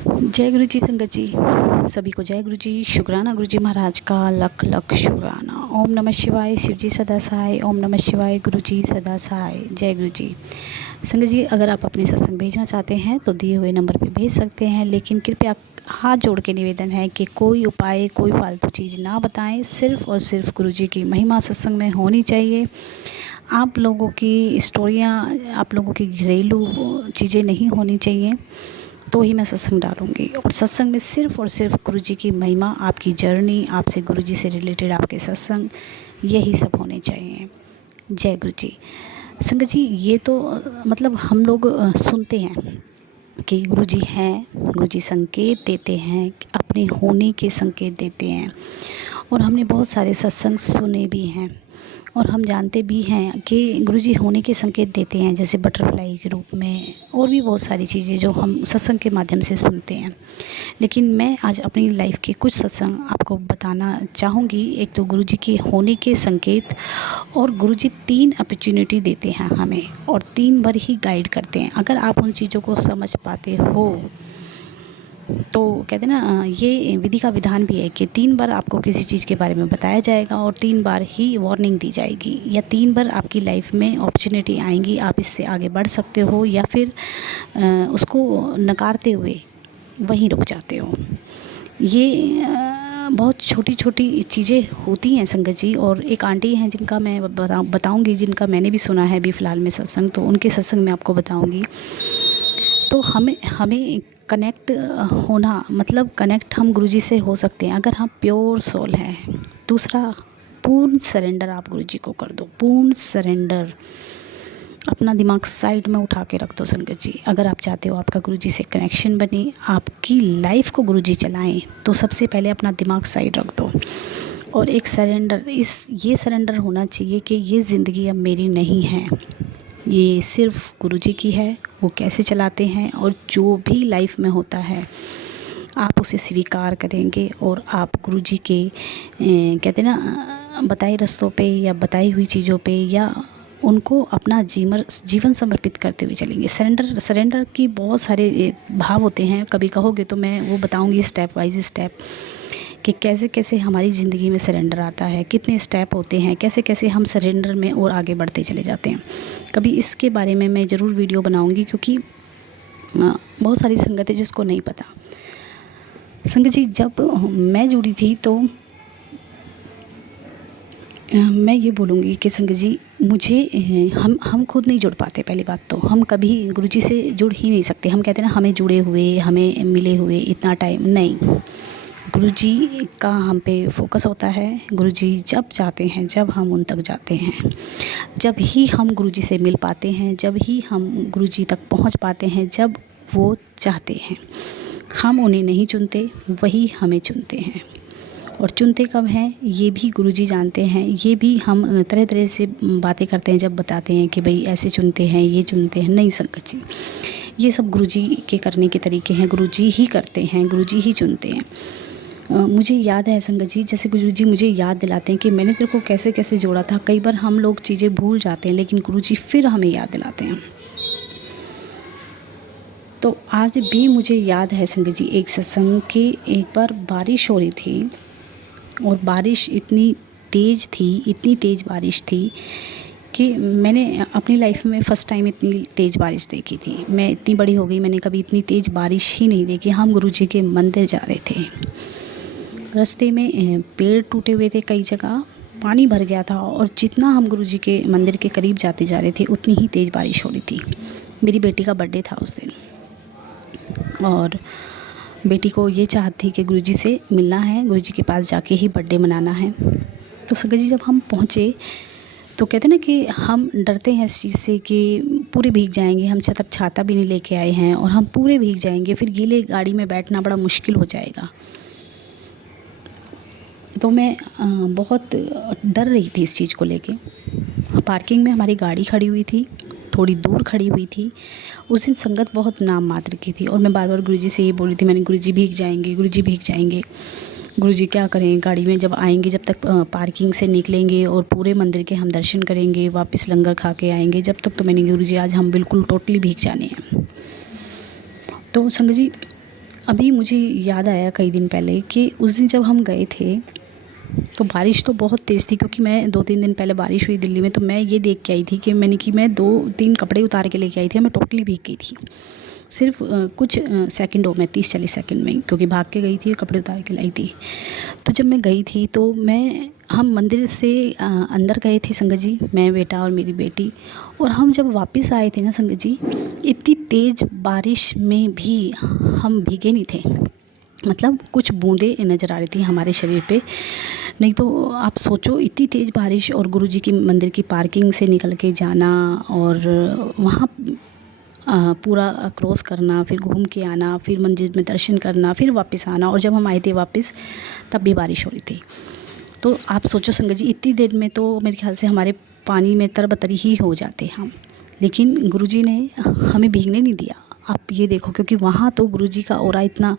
जय गुरु जी संगत जी। सभी को जय गुरु जी। शुक्राना गुरु जी महाराज का लख लख शुक्राना। ओम नमः शिवाय। शिव जी सदा सहाय। ओम नमः शिवाय। गुरु जी सदा सहाय। जय गुरु जी। संगत जी, अगर आप अपने सत्संग भेजना चाहते हैं तो दिए हुए नंबर पे भेज सकते हैं, लेकिन कृपया हाथ जोड़ के निवेदन है कि कोई उपाय, कोई फालतू चीज़ ना बताएं। सिर्फ़ और सिर्फ गुरु जी की महिमा सत्संग में होनी चाहिए। आप लोगों की स्टोरियाँ, आप लोगों की घरेलू चीज़ें नहीं होनी चाहिए, तो ही मैं सत्संग डालूँगी। और सत्संग में सिर्फ़ और सिर्फ गुरु जी की महिमा, आपकी जर्नी, आपसे गुरु जी से रिलेटेड आपके सत्संग, यही सब होने चाहिए। जय गुरु जी। संगत जी, ये तो मतलब हम लोग सुनते हैं कि गुरु जी हैं, गुरु जी संकेत देते हैं, अपने होने के संकेत देते हैं। और हमने बहुत सारे सत्संग सुने भी हैं और हम जानते भी हैं कि गुरुजी होने के संकेत देते हैं, जैसे बटरफ्लाई के रूप में, और भी बहुत सारी चीज़ें जो हम सत्संग के माध्यम से सुनते हैं। लेकिन मैं आज अपनी लाइफ के कुछ सत्संग आपको बताना चाहूँगी। एक तो गुरुजी के होने के संकेत, और गुरुजी 3 अपॉर्चुनिटी देते हैं हमें और 3 बार ही गाइड करते हैं। अगर आप उन चीज़ों को समझ पाते हो तो कहते हैं ना, ये विधि का विधान भी है कि 3 बार आपको किसी चीज़ के बारे में बताया जाएगा और 3 बार ही वार्निंग दी जाएगी, या 3 बार आपकी लाइफ में अपॉर्चुनिटी आएंगी, आप इससे आगे बढ़ सकते हो या फिर उसको नकारते हुए वहीं रुक जाते हो। ये बहुत छोटी छोटी चीज़ें होती हैं संगत जी। और एक आंटी हैं जिनका मैं बताऊँगी, जिनका मैंने भी सुना है अभी फ़िलहाल में सत्संग, तो उनके सत्संग में आपको बताऊँगी। तो हमें हमें कनेक्ट होना, मतलब कनेक्ट हम गुरुजी से हो सकते हैं अगर हम प्योर सोल हैं। दूसरा, पूर्ण सरेंडर आप गुरुजी को कर दो, पूर्ण सरेंडर। अपना दिमाग साइड में उठा के रख दो संगत जी। अगर आप चाहते हो आपका गुरुजी से कनेक्शन बने, आपकी लाइफ को गुरुजी चलाएं, तो सबसे पहले अपना दिमाग साइड रख दो और एक सरेंडर, ये सरेंडर होना चाहिए कि ये ज़िंदगी अब मेरी नहीं है, ये सिर्फ गुरुजी की है। वो कैसे चलाते हैं और जो भी लाइफ में होता है आप उसे स्वीकार करेंगे और आप गुरुजी के कहते ना बताए रास्तों पे या बताई हुई चीज़ों पे या उनको अपना जीवन समर्पित करते हुए चलेंगे। सरेंडर की बहुत सारे भाव होते हैं। कभी कहोगे तो मैं वो बताऊंगी स्टेप वाइज स्टेप कि कैसे कैसे हमारी ज़िंदगी में सरेंडर आता है, कितने स्टेप होते हैं, कैसे कैसे हम सरेंडर में और आगे बढ़ते चले जाते हैं। कभी इसके बारे में मैं ज़रूर वीडियो बनाऊंगी, क्योंकि बहुत सारी संगत है जिसको नहीं पता। संगत जी, जब मैं जुड़ी थी तो मैं ये बोलूँगी कि संगत जी, मुझे हम खुद नहीं जुड़ पाते। पहली बात तो हम कभी गुरुजी से जुड़ ही नहीं सकते। हम कहते हैं ना, हमें जुड़े हुए, हमें मिले हुए इतना टाइम नहीं। गुरुजी का हम पे फोकस होता है। गुरुजी जब चाहते हैं, जब हम उन तक जाते हैं, जब ही हम गुरुजी से मिल पाते हैं, जब ही हम गुरुजी तक पहुंच पाते हैं, जब वो चाहते हैं। हम उन्हें नहीं चुनते, वही हमें चुनते हैं। और चुनते कब हैं ये भी गुरुजी जानते हैं। ये भी हम तरह तरह से बातें करते हैं जब बताते हैं कि भाई ऐसे चुनते हैं, ये चुनते हैं। नहीं संगत जी, ये सब गुरुजी के करने के तरीके हैं। गुरुजी ही करते हैं, गुरुजी ही चुनते हैं। मुझे याद है संगत जी, जैसे गुरुजी मुझे याद दिलाते हैं कि मैंने तेरे को कैसे कैसे जोड़ा था। कई बार हम लोग चीज़ें भूल जाते हैं, लेकिन गुरुजी फिर हमें याद दिलाते हैं। तो आज भी मुझे याद है संगत जी, एक सत्संग की एक बार बारिश हो रही थी और बारिश इतनी तेज़ थी, इतनी तेज़ बारिश थी कि मैंने अपनी लाइफ में फ़र्स्ट टाइम इतनी तेज़ बारिश देखी थी। मैं इतनी बड़ी हो गई, मैंने कभी इतनी तेज़ बारिश ही नहीं देखी। हम गुरुजी के मंदिर जा रहे थे, रास्ते में पेड़ टूटे हुए थे, कई जगह पानी भर गया था, और जितना हम गुरुजी के मंदिर के करीब जाते जा रहे थे उतनी ही तेज़ बारिश हो रही थी। मेरी बेटी का बर्थडे था उस दिन और बेटी को ये चाहत थी कि गुरुजी से मिलना है, गुरुजी के पास जाके ही बर्थडे मनाना है। तो संगत जी, जब हम पहुँचे तो कहते ना कि हम डरते हैं इस चीज़ से कि पूरे भीग जाएंगे। हम छाता भी नहीं लेके आए हैं और हम पूरे भीग जाएंगे, फिर गीले गाड़ी में बैठना बड़ा मुश्किल हो जाएगा। तो मैं बहुत डर रही थी इस चीज़ को लेके। पार्किंग में हमारी गाड़ी खड़ी हुई थी, थोड़ी दूर खड़ी हुई थी। उस दिन संगत बहुत नाम मात्र की थी और मैं बार बार गुरुजी से ये बोल रही थी, मैंने गुरुजी भीग जाएंगे, गुरुजी भीग जाएंगे। गुरुजी क्या करें, गाड़ी में जब आएंगे, जब तक पार्किंग से निकलेंगे और पूरे मंदिर के हम दर्शन करेंगे, वापस लंगर खा के आएंगे, जब तक तो मैंने गुरुजी आज हम बिल्कुल टोटली भीग जाने हैं। तो संगत जी, अभी मुझे याद आया कई दिन पहले कि उस दिन जब हम गए थे तो बारिश तो बहुत तेज़ थी, क्योंकि मैं 2-3 दिन पहले बारिश हुई दिल्ली में, तो मैं ये देख के आई थी कि मैं 2-3 कपड़े उतार के लेके आई थी, मैं टोटली भीग गई थी सिर्फ कुछ सेकंडों में, 30-40 सेकंड में, क्योंकि भाग के गई थी, कपड़े उतार के लाई थी। तो जब मैं गई थी तो हम मंदिर से अंदर गए थे संगत जी, मैं, बेटा और मेरी बेटी, और हम जब वापस आए थे ना संगत जी, इतनी तेज़ बारिश में भी हम भीगे नहीं थे, मतलब कुछ बूंदें नज़र आ रही थी हमारे शरीर पे। नहीं तो आप सोचो, इतनी तेज़ बारिश और गुरुजी की मंदिर की पार्किंग से निकल के जाना और वहाँ पूरा क्रॉस करना, फिर घूम के आना, फिर मंदिर में दर्शन करना, फिर वापस आना, और जब हम आए थे वापस तब भी बारिश हो रही थी। तो आप सोचो संगत जी, इतनी देर में तो मेरे ख्याल से हमारे पानी में तरबतरी ही हो जाते हम, लेकिन गुरुजी ने हमें भीगने नहीं दिया। आप ये देखो, क्योंकि वहाँ तो गुरुजी का ऑरा इतना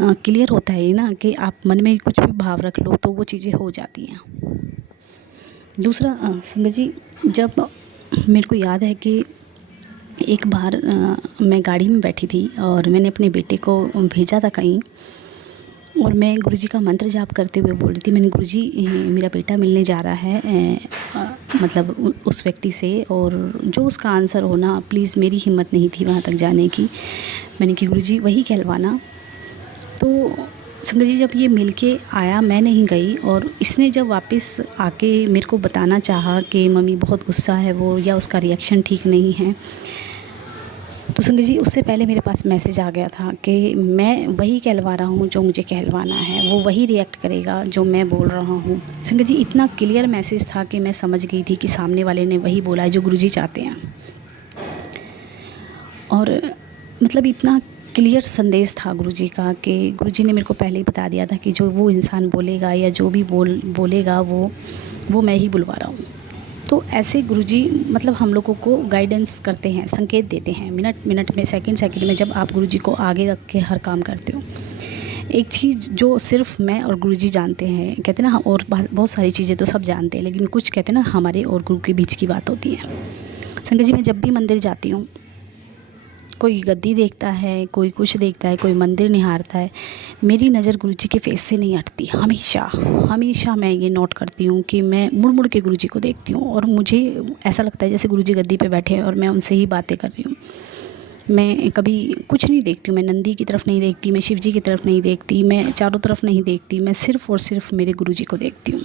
क्लियर होता है ना कि आप मन में कुछ भी भाव रख लो तो वो चीज़ें हो जाती हैं। दूसरा संगत जी, जब मेरे को याद है कि एक बार मैं गाड़ी में बैठी थी और मैंने अपने बेटे को भेजा था कहीं, और मैं गुरुजी का मंत्र जाप करते हुए बोल रही थी, मैंने गुरुजी मेरा बेटा मिलने जा रहा है मतलब उस व्यक्ति से, और जो उसका आंसर हो ना, प्लीज़, मेरी हिम्मत नहीं थी वहाँ तक जाने की। मैंने कि गुरुजी वही कहलवाना। तो संगत जी, जब ये मिल के आया, मैं नहीं गई, और इसने जब वापस आके मेरे को बताना चाहा कि मम्मी बहुत गुस्सा है वो, या उसका रिएक्शन ठीक नहीं है, तो संगत जी उससे पहले मेरे पास मैसेज आ गया था कि मैं वही कहलवा रहा हूँ जो मुझे कहलवाना है, वो वही रिएक्ट करेगा जो मैं बोल रहा हूँ। संगत जी इतना क्लियर मैसेज था कि मैं समझ गई थी कि सामने वाले ने वही बोला है जो गुरुजी चाहते हैं, और मतलब इतना क्लियर संदेश था गुरुजी का कि गुरुजी ने मेरे को पहले ही बता दिया था कि जो वो इंसान बोलेगा या जो भी बोलेगा वो मैं ही बुलवा रहा हूँ। तो ऐसे गुरुजी मतलब हम लोगों को गाइडेंस करते हैं, संकेत देते हैं, मिनट मिनट में, सेकंड सेकंड में, जब आप गुरुजी को आगे रख के हर काम करते हो। एक चीज़ जो सिर्फ मैं और गुरुजी जानते हैं, कहते हैं ना, और बहुत सारी चीज़ें तो सब जानते हैं, लेकिन कुछ कहते हैं ना हमारे और गुरु के बीच की बात होती है। संगत जी, मैं जब भी मंदिर जाती हूँ, कोई गद्दी देखता है, कोई कुछ देखता है, कोई मंदिर निहारता है, मेरी नज़र गुरुजी के फेस से नहीं हटती। हमेशा मैं ये नोट करती हूँ कि मैं मुड़ मुड़ के गुरुजी को देखती हूँ, और मुझे ऐसा लगता है जैसे गुरुजी गद्दी पे बैठे हैं और मैं उनसे ही बातें कर रही हूँ। मैं कभी कुछ नहीं देखती हूँ, मैं नंदी की तरफ नहीं देखती, मैं शिव जी की तरफ नहीं देखती, मैं चारों तरफ नहीं देखती, मैं सिर्फ़ और सिर्फ मेरे गुरुजी को देखती हूँ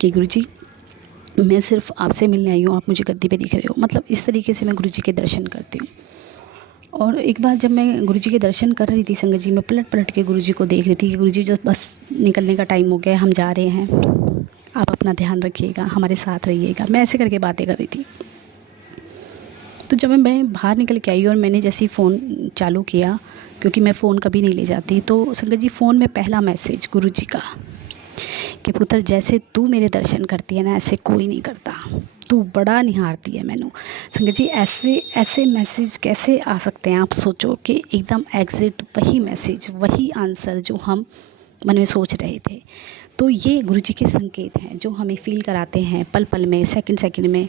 कि गुरुजी, मैं सिर्फ आपसे मिलने आई हूँ, आप मुझे गद्दी पे दिख रहे हो। मतलब इस तरीके से मैं गुरुजी के दर्शन करती हूँ। और एक बार जब मैं गुरुजी के दर्शन कर रही थी संगत जी, मैं पलट के गुरुजी को देख रही थी कि गुरुजी जो बस निकलने का टाइम हो गया है, हम जा रहे हैं, आप अपना ध्यान रखिएगा, हमारे साथ रहिएगा। मैं ऐसे करके बातें कर रही थी। तो जब मैं बाहर निकल के आई और मैंने जैसे ही फ़ोन चालू किया, क्योंकि मैं फ़ोन कभी नहीं ले जाती, तो संगत जी फ़ोन में पहला मैसेज गुरुजी का कि पुत्र, जैसे तू मेरे दर्शन करती है ना, ऐसे कोई नहीं करता, तू बड़ा निहारती है मैनू। संगत जी ऐसे मैसेज कैसे आ सकते हैं? आप सोचो कि एकदम एग्जैक्ट वही मैसेज, वही आंसर जो हम मन में सोच रहे थे। तो ये गुरुजी के संकेत हैं जो हमें फ़ील कराते हैं पल पल में, सेकंड सेकंड में,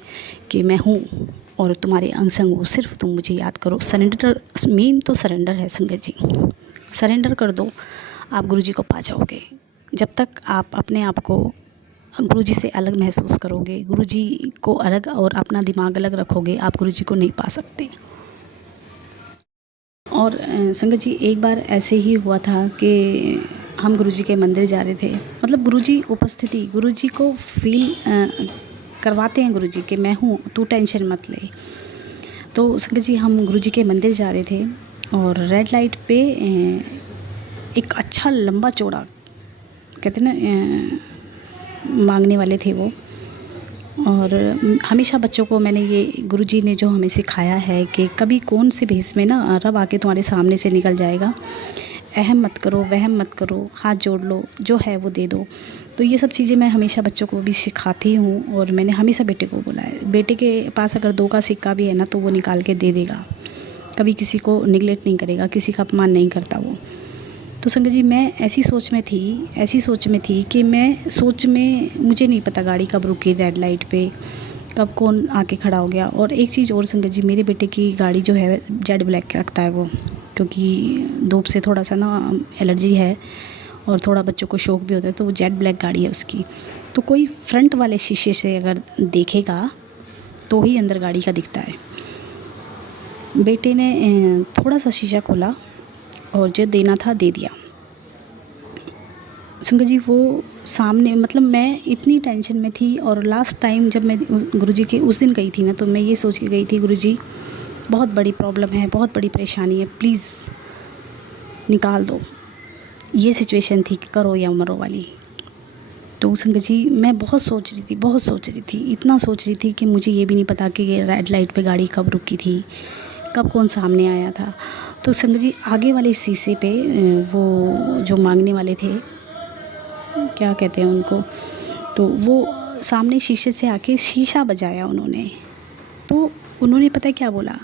कि मैं हूँ और तुम्हारे अंग संग हूँ, सिर्फ तुम मुझे याद करो। सरेंडर, मेन तो सरेंडर है संगत जी, सरेंडर कर दो, आप गुरुजी को पा जाओगे। जब तक आप अपने आप को गुरुजी से अलग महसूस करोगे, गुरुजी को अलग और अपना दिमाग अलग रखोगे, आप गुरुजी को नहीं पा सकते। और संगत जी एक बार ऐसे ही हुआ था कि हम गुरुजी के मंदिर जा रहे थे, मतलब गुरुजी उपस्थिति, गुरुजी को फील करवाते हैं गुरुजी कि मैं हूँ, तू टेंशन मत ले। तो संगत जी हम गुरुजी के मंदिर जा रहे थे और रेड लाइट पे एक अच्छा लंबा चौड़ा, कहते ना, मांगने वाले थे वो। और हमेशा बच्चों को मैंने ये गुरुजी ने जो हमें सिखाया है कि कभी कौन से भेष में ना रब आके तुम्हारे सामने से निकल जाएगा, अहम मत करो, वहम मत करो, हाथ जोड़ लो, जो है वो दे दो। तो ये सब चीज़ें मैं हमेशा बच्चों को भी सिखाती हूँ, और मैंने हमेशा बेटे को बोला है, बेटे के पास अगर 2 का सिक्का भी है ना तो वो निकाल के दे देगा, कभी किसी को निगलेक्ट नहीं करेगा, किसी का अपमान नहीं करता वो। तो संगत जी मैं ऐसी सोच में थी कि मुझे नहीं पता गाड़ी कब रुकी रेड लाइट पे, कब कौन आके खड़ा हो गया। और एक चीज़ और संगत जी, मेरे बेटे की गाड़ी जो है जेड ब्लैक रखता है वो, क्योंकि धूप से थोड़ा सा ना एलर्जी है और थोड़ा बच्चों को शौक भी होता है, तो वो जेट ब्लैक गाड़ी है उसकी। तो कोई फ्रंट वाले शीशे से अगर देखेगा तो ही अंदर गाड़ी का दिखता है। बेटे ने थोड़ा सा शीशा खोला और जो देना था दे दिया। संगत जी वो सामने, मतलब मैं इतनी टेंशन में थी। और लास्ट टाइम जब मैं गुरुजी के उस दिन गई थी ना, तो मैं ये सोच के गई थी, गुरुजी बहुत बड़ी प्रॉब्लम है, बहुत बड़ी परेशानी है, प्लीज़ निकाल दो। ये सिचुएशन थी कि करो या मरो वाली। तो संगत जी मैं बहुत सोच रही थी, इतना सोच रही थी कि मुझे ये भी नहीं पता कि ये रेड लाइट पे गाड़ी कब रुकी थी, कब कौन सामने आया था। तो संगत जी आगे वाले शीशे पे वो जो मांगने वाले थे, क्या कहते हैं उनको, तो वो सामने शीशे से आके शीशा बजाया उन्होंने। तो उन्होंने पता है क्या बोला,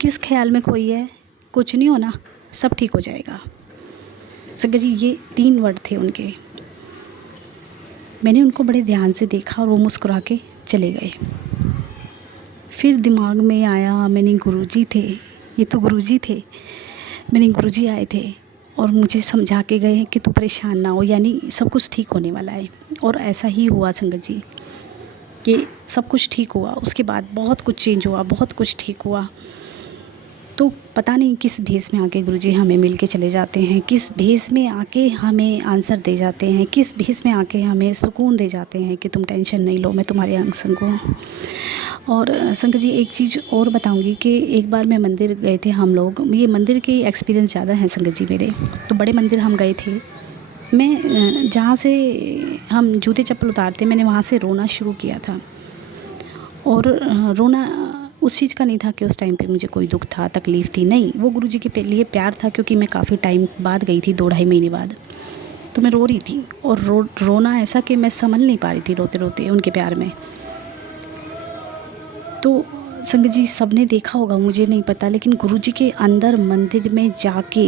किस ख्याल में खोई है, कुछ नहीं होना, सब ठीक हो जाएगा। संगत जी ये 3 वर्ड थे उनके। मैंने उनको बड़े ध्यान से देखा और वो मुस्कुरा के चले गए। फिर दिमाग में आया, मैंने गुरुजी थे, ये तो गुरुजी थे, मैंने गुरुजी आए थे और मुझे समझा के गए हैं कि तू परेशान ना हो, यानी सब कुछ ठीक होने वाला है। और ऐसा ही हुआ संगत जी कि सब कुछ ठीक हुआ। उसके बाद बहुत कुछ चेंज हुआ, बहुत कुछ ठीक हुआ। तो पता नहीं किस भेष में आके गुरुजी हमें मिल के चले जाते हैं, किस भेष में आके हमें आंसर दे जाते हैं, किस भेष में आके हमें सुकून दे जाते हैं कि तुम टेंशन नहीं लो, मैं तुम्हारे अंग संग हूँ। और संगत जी एक चीज़ और बताऊंगी कि एक बार मैं मंदिर गए थे हम लोग। ये मंदिर के एक्सपीरियंस ज़्यादा हैं संगत जी मेरे। तो बड़े मंदिर हम गए थे। मैं जहाँ से हम जूते चप्पल उतारते, मैंने वहाँ से रोना शुरू किया था। और रोना उस चीज़ का नहीं था कि उस टाइम पे मुझे कोई दुख था, तकलीफ़ थी, नहीं, वो गुरुजी के लिए प्यार था। क्योंकि मैं काफ़ी टाइम बाद गई थी, 2-2.5 महीने बाद। तो मैं रो रही थी और रोना ऐसा कि मैं संभल नहीं पा रही थी रोते रोते उनके प्यार में। तो संगत जी सबने देखा होगा, मुझे नहीं पता, लेकिन गुरुजी के अंदर मंदिर में जाके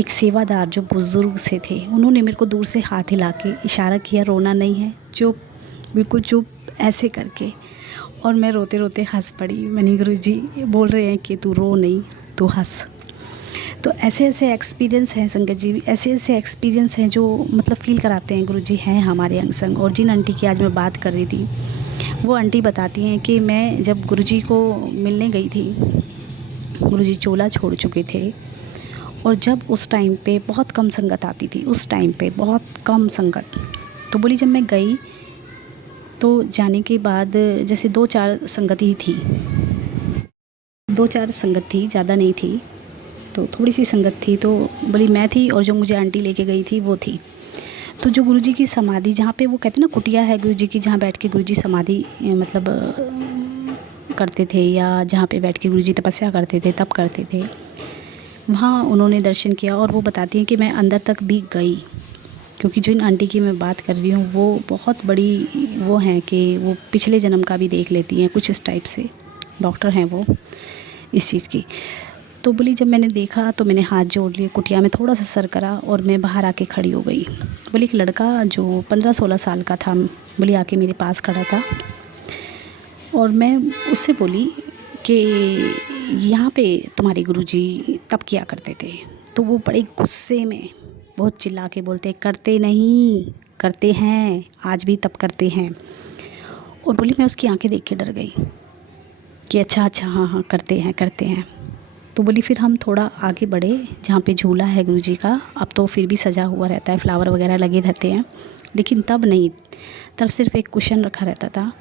एक सेवादार जो बुज़ुर्ग से थे, उन्होंने मेरे को दूर से हाथ हिला के इशारा किया, रोना नहीं है, चुप, बिल्कुल चुप, ऐसे करके। और मैं रोते रोते हंस पड़ी। मैंने गुरुजी बोल रहे हैं कि तू रो नहीं, तू हंस। तो ऐसे ऐसे एक्सपीरियंस हैं संगत जी, ऐसे ऐसे एक्सपीरियंस हैं जो मतलब फ़ील कराते हैं गुरुजी हैं हमारे अंग संग। और जिन आंटी की आज मैं बात कर रही थी, वो आंटी बताती हैं कि मैं जब गुरुजी को मिलने गई थी, गुरुजी चोला छोड़ चुके थे। और जब उस टाइम पे बहुत कम संगत आती थी, उस टाइम पे बहुत कम संगत। तो बोली जब मैं गई तो जाने के बाद जैसे 2-4 संगत ही थी, 2-4 संगत थी, ज़्यादा नहीं थी। तो थोड़ी सी संगत थी। तो बोली मैं थी और जो मुझे आंटी लेके गई थी वो थी। तो जो गुरुजी की समाधि, जहाँ पे वो कहते हैं ना कुटिया है गुरुजी की, जहाँ बैठ के गुरुजी समाधि मतलब करते थे, या जहाँ पे बैठ के गुरुजी तपस्या करते थे, तप करते थे, वहाँ उन्होंने दर्शन किया। और वो बताती हैं कि मैं अंदर तक भी गई, क्योंकि जो इन आंटी की मैं बात कर रही हूँ वो बहुत बड़ी वो हैं कि वो पिछले जन्म का भी देख लेती हैं, कुछ इस टाइप से डॉक्टर हैं वो इस चीज़ की। तो बोली जब मैंने देखा तो मैंने हाथ जोड़ लिए, कुटिया में थोड़ा सा सर करा और मैं बाहर आके खड़ी हो गई। बोली एक लड़का जो 15-16 साल का था, बोली आके मेरे पास खड़ा था। और मैं उससे बोली कि यहाँ पे तुम्हारे गुरुजी तप किया करते थे। तो वो बड़े गुस्से में बहुत चिल्ला के बोलते, करते नहीं, करते हैं, आज भी तप करते हैं। और बोली मैं उसकी आंखें देख के डर गई कि अच्छा अच्छा, हाँ हाँ करते हैं, करते हैं। तो बोली फिर हम थोड़ा आगे बढ़े, जहाँ पे झूला है गुरुजी का। अब तो फिर भी सजा हुआ रहता है, फ्लावर वगैरह लगे रहते हैं, लेकिन तब नहीं, तब सिर्फ एक कुशन रखा रहता था।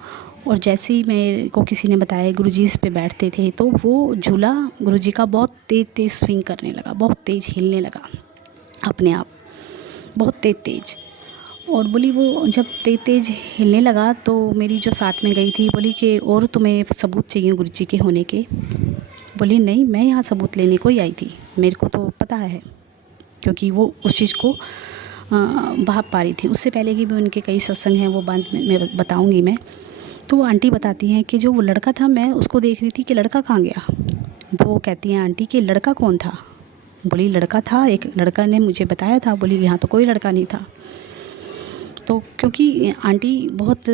और जैसे ही मेरे को किसी ने बताया गुरुजी इस पे बैठते थे, तो वो झूला गुरुजी का बहुत तेज़ तेज़ स्विंग करने लगा, बहुत तेज़ हिलने लगा अपने आप, बहुत तेज़ तेज़। और बोली वो जब तेज़ तेज़ हिलने लगा तो मेरी जो साथ में गई थी बोली कि और तुम्हें सबूत चाहिए गुरुजी के होने के। बोली नहीं, मैं यहाँ सबूत लेने को ही आई थी, मेरे को तो पता है, क्योंकि वो उस चीज़ को भाप पा रही थी। उससे पहले की भी उनके कई सत्संग हैं, वो बाद में बताऊँगी मैं। तो वो आंटी बताती हैं कि जो वो लड़का था, मैं उसको देख रही थी कि लड़का कहाँ गया। वो कहती हैं आंटी कि लड़का कौन था। बोली लड़का था, एक लड़का ने मुझे बताया था। बोली यहाँ तो कोई लड़का नहीं था। तो क्योंकि आंटी बहुत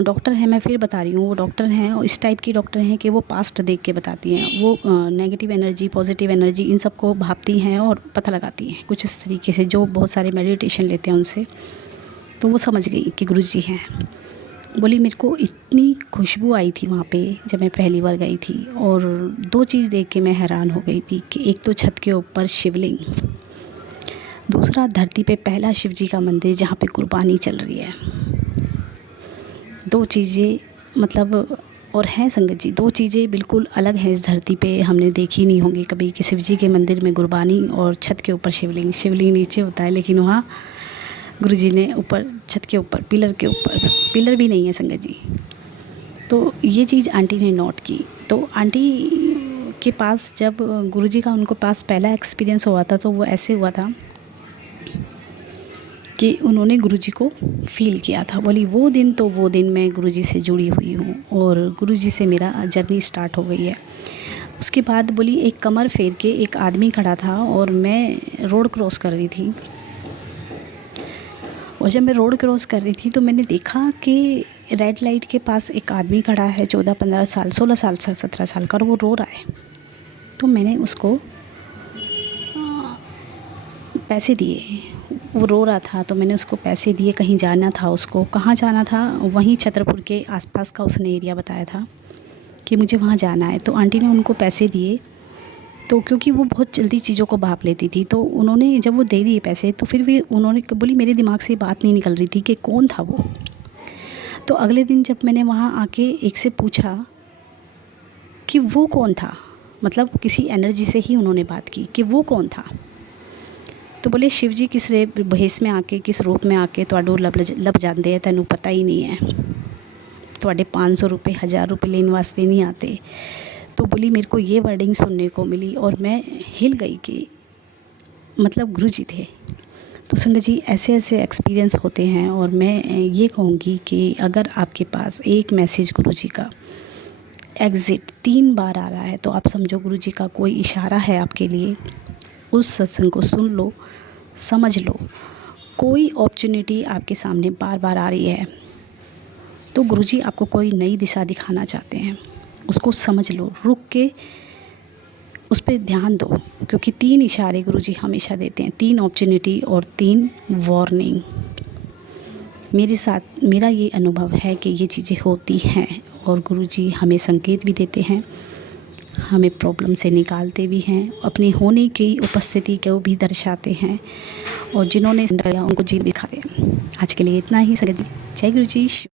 डॉक्टर हैं, मैं फिर बता रही हूँ, वो डॉक्टर हैं और इस टाइप की डॉक्टर हैं कि वो पास्ट देख के बताती हैं। वो नेगेटिव एनर्जी, पॉजिटिव एनर्जी, इन सब को भापती हैं और पता लगाती हैं कुछ इस तरीके से। जो बहुत सारे मेडिटेशन लेते हैं उनसे, तो वो समझ गई कि गुरुजी हैं। बोली मेरे को इतनी खुशबू आई थी वहाँ पे जब मैं पहली बार गई थी, और 2 चीज़ देख के मैं हैरान हो गई थी कि एक तो छत के ऊपर शिवलिंग, दूसरा धरती पे पहला शिव जी का मंदिर जहाँ पे कुर्बानी चल रही है। 2 चीज़ें मतलब, और हैं संगत जी, 2 चीज़ें बिल्कुल अलग हैं इस धरती पे, हमने देखी नहीं होंगी कभी कि शिव जी के मंदिर में कुर्बानी और छत के ऊपर शिवलिंग। शिवलिंग नीचे होता है, लेकिन वहाँ गुरुजी ने ऊपर छत के ऊपर, पिलर के ऊपर, पिलर भी नहीं है संगत जी। तो ये चीज़ आंटी ने नोट की। तो आंटी के पास जब गुरुजी का उनको पास पहला एक्सपीरियंस हुआ था, तो वो ऐसे हुआ था कि उन्होंने गुरुजी को फ़ील किया था। बोली वो दिन मैं गुरुजी से जुड़ी हुई हूँ और गुरुजी से मेरा जर्नी स्टार्ट हो गई है। उसके बाद बोली एक कमर फेर के एक आदमी खड़ा था और मैं रोड क्रॉस कर रही थी, और जब मैं रोड क्रॉस कर रही थी तो मैंने देखा कि रेड लाइट के पास एक आदमी खड़ा है, 14-15 साल, 16 साल, 17 साल का, और वो रो रहा है। तो मैंने उसको पैसे दिए। वो रो रहा था तो मैंने उसको पैसे दिए। कहीं जाना था उसको, कहाँ जाना था, वहीं छतरपुर के आसपास का उसने एरिया बताया था कि मुझे वहाँ जाना है। तो आंटी ने उनको पैसे दिए। तो क्योंकि वो बहुत जल्दी चीज़ों को भाप लेती थी, तो उन्होंने जब वो दे दिए पैसे, तो फिर भी उन्होंने बोली मेरे दिमाग से बात नहीं निकल रही थी कि कौन था वो। तो अगले दिन जब मैंने वहाँ आके एक से पूछा कि वो कौन था, मतलब किसी एनर्जी से ही उन्होंने बात की कि वो कौन था, तो बोले शिव जी किस भेष में आके, किस रूप में आके तुहाडू लब जाते हैं, तैनू पता ही नहीं है, तुहाडे 500 रुपये 1000 रुपये लेने वास्ते नहीं आते। तो बोली मेरे को ये वर्डिंग सुनने को मिली और मैं हिल गई कि मतलब गुरुजी थे। तो संगत जी ऐसे ऐसे एक्सपीरियंस होते हैं, और मैं ये कहूँगी कि अगर आपके पास एक मैसेज गुरुजी का एग्ज़िट 3 बार आ रहा है, तो आप समझो गुरुजी का कोई इशारा है आपके लिए। उस सत्संग को सुन लो, समझ लो। कोई अपॉर्चुनिटी आपके सामने बार बार आ रही है, तो गुरुजी आपको कोई नई दिशा दिखाना चाहते हैं, उसको समझ लो, रुक के उस पर ध्यान दो। क्योंकि 3 इशारे गुरुजी हमेशा देते हैं, 3 अपॉर्चुनिटी और 3 वार्निंग। मेरे साथ मेरा ये अनुभव है कि ये चीज़ें होती हैं, और गुरुजी हमें संकेत भी देते हैं, हमें प्रॉब्लम से निकालते भी हैं, अपने होने की उपस्थिति को भी दर्शाते हैं, और जिन्होंने उनको जीत दिखाते हैं। आज के लिए इतना ही संगत जी। जय गुरुजी।